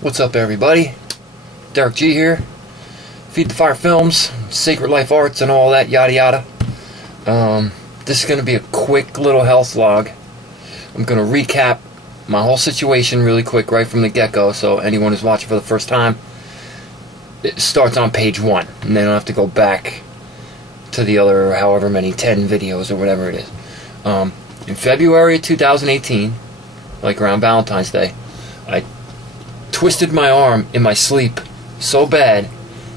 What's up, everybody? Derek G here. Feed the Fire Films, Sacred Life Arts, and all that yada yada. This is going to be a quick little health log. I'm going to recap my whole situation really quick right from the get-go, so anyone who's watching for the first time, it starts on page 1, and they don't have to go back to the other however many 10 videos or whatever it is. In February of 2018, like around Valentine's Day, I twisted my arm in my sleep so bad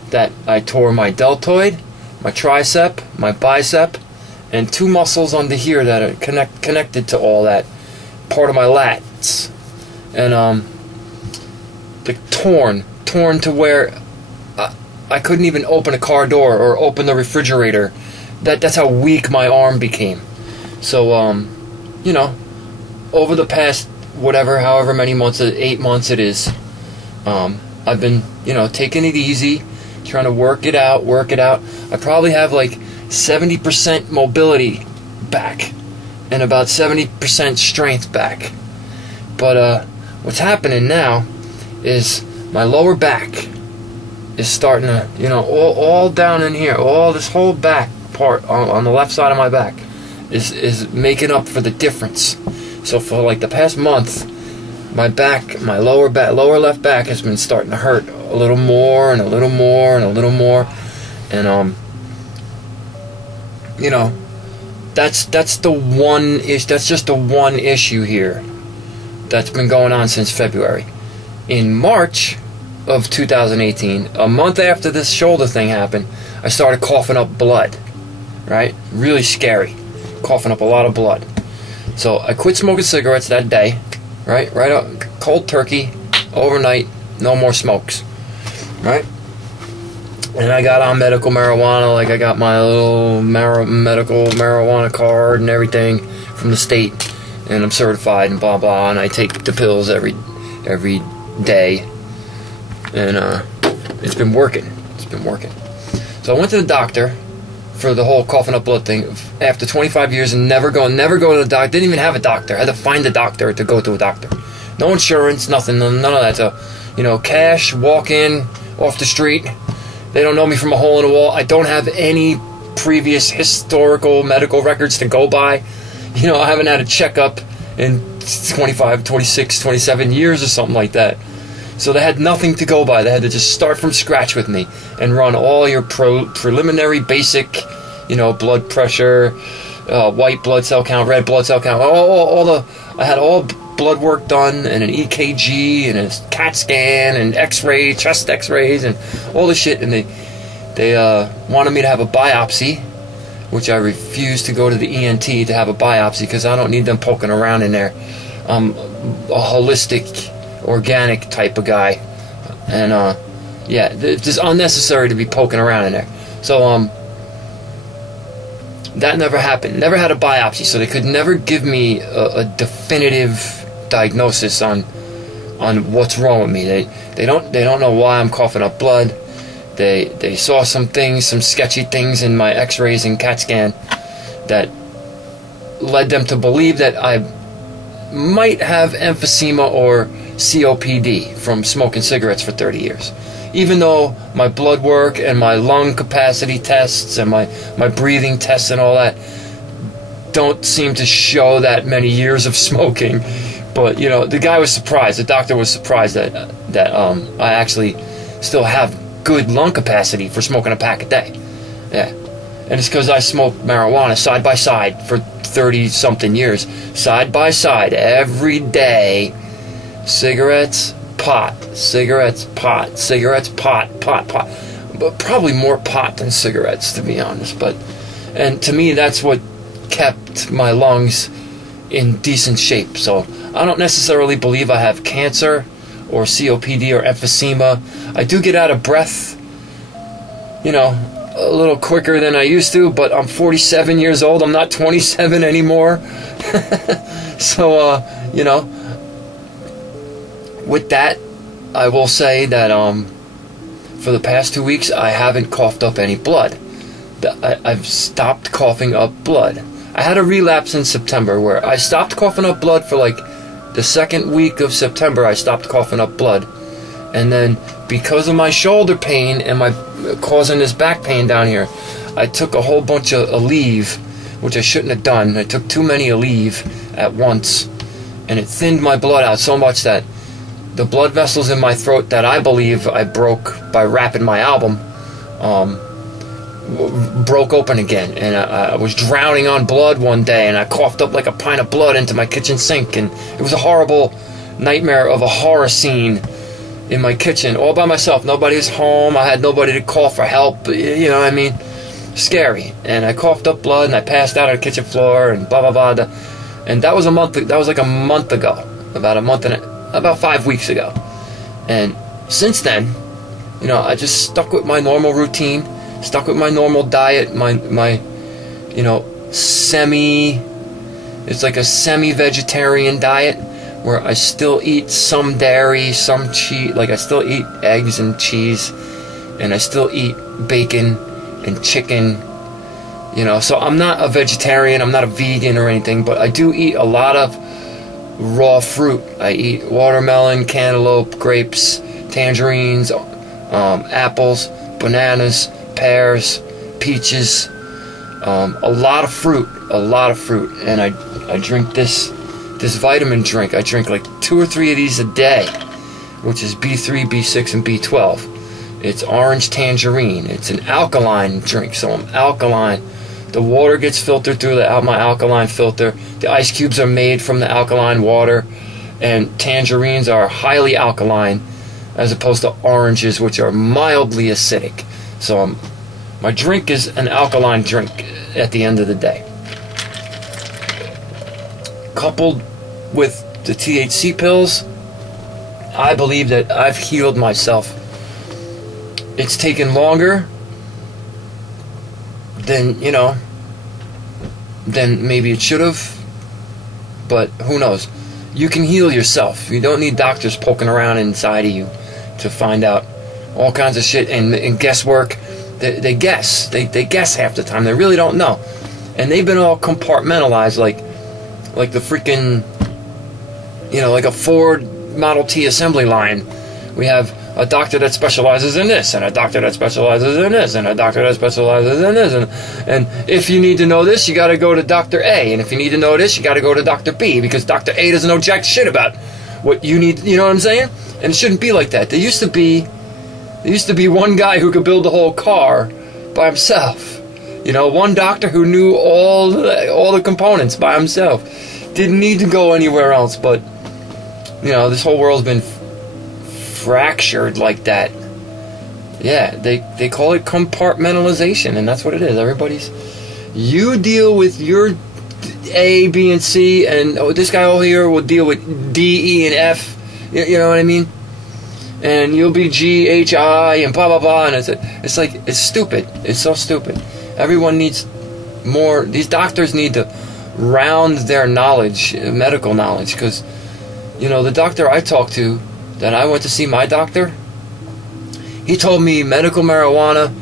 that I tore my deltoid, my tricep, my bicep, and 2 muscles under here that are connected to all that, part of my lats. And torn to where I couldn't even open a car door or open the refrigerator. That's how weak my arm became. So you know, over the past however many months, 8 months it is, I've been, you know, taking it easy, trying to work it out. I probably have like 70% mobility back and about 70% strength back. But what's happening now is my lower back is starting to, you know, all down in here, all this whole back part on the left side of my back is making up for the difference. So for like the past month, my back, my lower left back has been starting to hurt a little more and a little more and a little more, and you know, that's the one issue. That's just the one issue here that's been going on since February. In March of 2018, a month after this shoulder thing happened, I started coughing up blood. Right, really scary, coughing up a lot of blood. So I quit smoking cigarettes that day. Right up, cold turkey, overnight, no more smokes, right? And I got on medical marijuana, like I got my little medical marijuana card and everything from the state, and I'm certified and blah blah, and I take the pills every day, and it's been working. So I went to the doctor for the whole coughing up blood thing after 25 years and never go to the doctor. Didn't even have a doctor. I had to find a doctor to go to a doctor. No insurance, nothing, none of that. So, you know, cash, walk in, off the street. They don't know me from a hole in the wall. I don't have any previous historical medical records to go by. You know, I haven't had a checkup in 25, 26, 27 years or something like that. So they had nothing to go by. They had to just start from scratch with me and run all your preliminary basic, you know, blood pressure, white blood cell count, red blood cell count, I had all blood work done, and an EKG and a CAT scan and X-ray, chest X-rays and all this shit. And they wanted me to have a biopsy, which I refused to go to the ENT to have a biopsy because I don't need them poking around in there. I'm a holistic, organic type of guy, and yeah, it's just unnecessary to be poking around in there. So that never happened. Never had a biopsy, so they could never give me a definitive diagnosis on what's wrong with me. They don't know why I'm coughing up blood. They saw some things, some sketchy things in my X-rays and CAT scan that led them to believe that I might have emphysema or COPD from smoking cigarettes for 30 years. Even though my blood work and my lung capacity tests and my breathing tests and all that don't seem to show that many years of smoking. But, you know, the guy was surprised. The doctor was surprised that I actually still have good lung capacity for smoking a pack a day. Yeah. And it's because I smoked marijuana side by side for 30-something years. Side by side, every day. Cigarettes, pot, cigarettes, pot, cigarettes, pot. But probably more pot than cigarettes, to be honest. And to me, that's what kept my lungs in decent shape. So I don't necessarily believe I have cancer or COPD or emphysema. I do get out of breath, you know, a little quicker than I used to, but I'm 47 years old. I'm not 27 anymore. So, you know, with that, I will say that for the past 2 weeks, I haven't coughed up any blood. I've stopped coughing up blood. I had a relapse in September where I stopped coughing up blood for like the second week of September. I stopped coughing up blood, And then because of my shoulder pain and my causing this back pain down here, I took a whole bunch of Aleve, which I shouldn't have done. I took too many Aleve at once, and it thinned my blood out so much that the blood vessels in my throat that I believe I broke by wrapping my album broke open again, and I was drowning on blood one day, and I coughed up like a pint of blood into my kitchen sink, and it was a horrible nightmare of a horror scene in my kitchen, all by myself. Nobody was home. I had nobody to call for help. You know what I mean? Scary. And I coughed up blood, and I passed out on the kitchen floor, and blah blah blah. And that was a month. That was like a month ago, about 5 weeks ago. And since then, you know, I just stuck with my normal routine, stuck with my normal diet, my you know, it's like a semi-vegetarian diet where I still eat some dairy, some cheese, like I still eat eggs and cheese, and I still eat bacon and chicken, you know. So I'm not a vegetarian, I'm not a vegan or anything, but I do eat a lot of raw fruit. I eat watermelon, cantaloupe, grapes, tangerines, apples, bananas, pears, peaches, a lot of fruit, and I drink this vitamin drink. I drink like 2 or 3 of these a day, which is B3, B6, and B12. It's orange tangerine. It's an alkaline drink, so I'm alkaline. The water gets filtered through my alkaline filter. The ice cubes are made from the alkaline water, and tangerines are highly alkaline as opposed to oranges, which are mildly acidic. So my drink is an alkaline drink at the end of the day. Coupled with the THC pills, I believe that I've healed myself. It's taken longer than, you know, than maybe it should have, but who knows? You can heal yourself. You don't need doctors poking around inside of you to find out all kinds of shit and guesswork. They guess. They guess half the time. They really don't know. And they've been all compartmentalized like the freaking, you know, like a Ford Model T assembly line. We have a doctor that specializes in this, and a doctor that specializes in this, and a doctor that specializes in this, and if you need to know this, you got to go to Dr. A, and if you need to know this, you got to go to Dr. B, because Dr. A doesn't know jack shit about what you need. You know what I'm saying? And it shouldn't be like that. There used to be one guy who could build the whole car by himself. You know, one doctor who knew all the components by himself. Didn't need to go anywhere else. But, you know, this whole world's been fractured like that. Yeah, they call it compartmentalization, and that's what it is. You deal with your A, B, and C, and this guy over here will deal with D, E, and F. You know what I mean? And you'll be G, H, I, and blah, blah, blah. And it's like, it's stupid. It's so stupid. Everyone needs more. These doctors need to round their knowledge, medical knowledge, because, you know, the doctor I talked to, that I went to see my doctor, he told me medical marijuana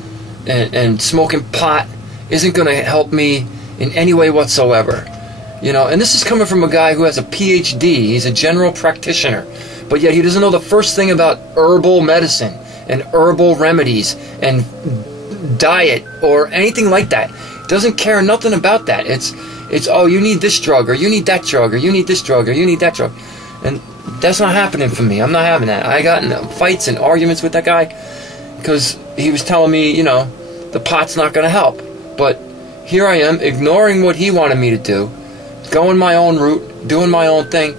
and smoking pot isn't going to help me in any way whatsoever. You know, and this is coming from a guy who has a PhD. He's a general practitioner. But yet he doesn't know the first thing about herbal medicine and herbal remedies and diet or anything like that. Doesn't care nothing about that. It's oh, you need this drug, or you need that drug, or you need this drug, or you need that drug. And that's not happening for me. I'm not having that. I got in fights and arguments with that guy because he was telling me, you know, the pot's not going to help. But here I am, ignoring what he wanted me to do, going my own route, doing my own thing,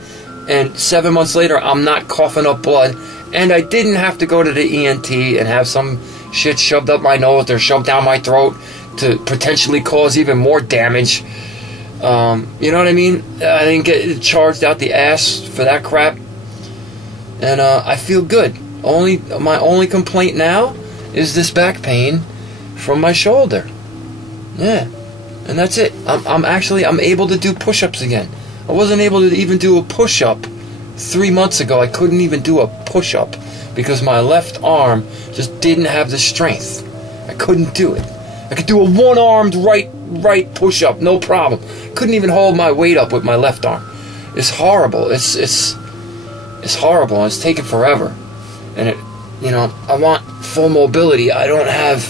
and 7 months later, I'm not coughing up blood, and I didn't have to go to the ENT and have some shit shoved up my nose or shoved down my throat to potentially cause even more damage. You know what I mean? I didn't get charged out the ass for that crap, and I feel good. My only complaint now is this back pain from my shoulder. Yeah, and that's it. I'm able to do push-ups again. I wasn't able to even do a push-up 3 months ago. I couldn't even do a push-up because my left arm just didn't have the strength. I couldn't do it. I could do a one-armed right push-up, no problem. Couldn't even hold my weight up with my left arm. It's horrible. It's horrible, and it's taken forever. And it, you know, I want full mobility. I don't have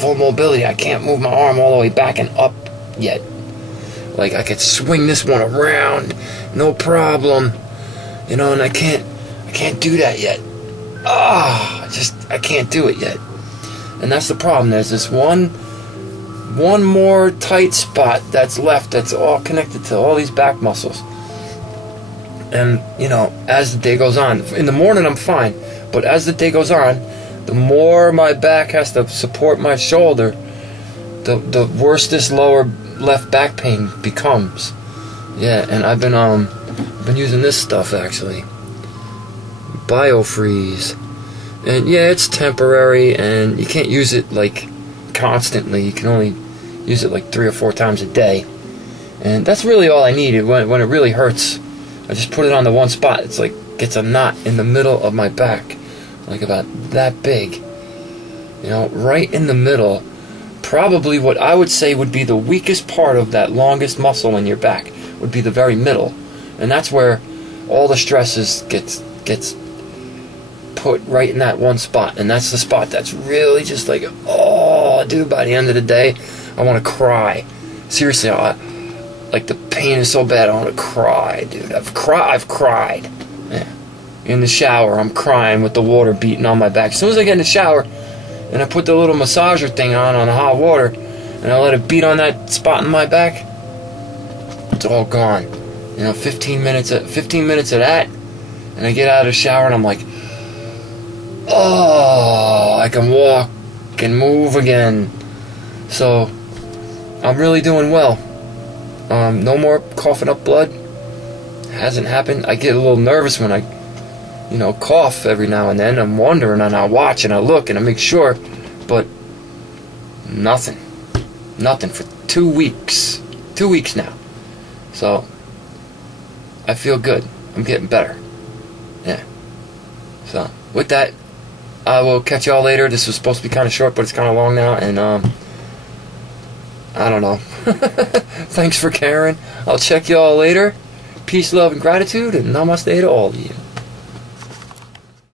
full mobility. I can't move my arm all the way back and up yet. Like, I could swing this one around, no problem, you know, and I can't do that yet. I can't do it yet. And that's the problem. There's this one more tight spot that's left, that's all connected to all these back muscles. And, you know, as the day goes on, in the morning I'm fine, but as the day goes on, the more my back has to support my shoulder, the worse this lower left back pain becomes. Yeah, and I've been using this stuff, actually, BioFreeze. And yeah, it's temporary, and you can't use it like constantly. You can only use it like 3 or 4 times a day, and that's really all I needed. When it really hurts, I just put it on the one spot. It's like gets a knot in the middle of my back, like about that big, you know, right in the middle. Probably what I would say would be the weakest part of that longest muscle in your back would be the very middle, and that's where all the stresses gets put right in that one spot. And that's the spot that's really just like, oh dude, by the end of the day I want to cry. Seriously, like the pain is so bad I want to cry, dude. I've cried. Yeah. In the shower I'm crying with the water beating on my back. As soon as I get in the shower and I put the little massager thing on the hot water and I let it beat on that spot in my back, it's all gone. You know, 15 minutes of that, and I get out of the shower and I'm like, oh, I can walk and move again. So I'm really doing well. No more coughing up blood. Hasn't happened. I get a little nervous when I, you know, cough every now and then. I'm wondering, and I watch and I look and I make sure, but nothing for 2 weeks. 2 weeks now. So I feel good. I'm getting better. Yeah. So with that, I will catch y'all later. This was supposed to be kind of short, but it's kind of long now, and I don't know. Thanks for caring. I'll check y'all later. Peace, love, and gratitude, and namaste to all of you.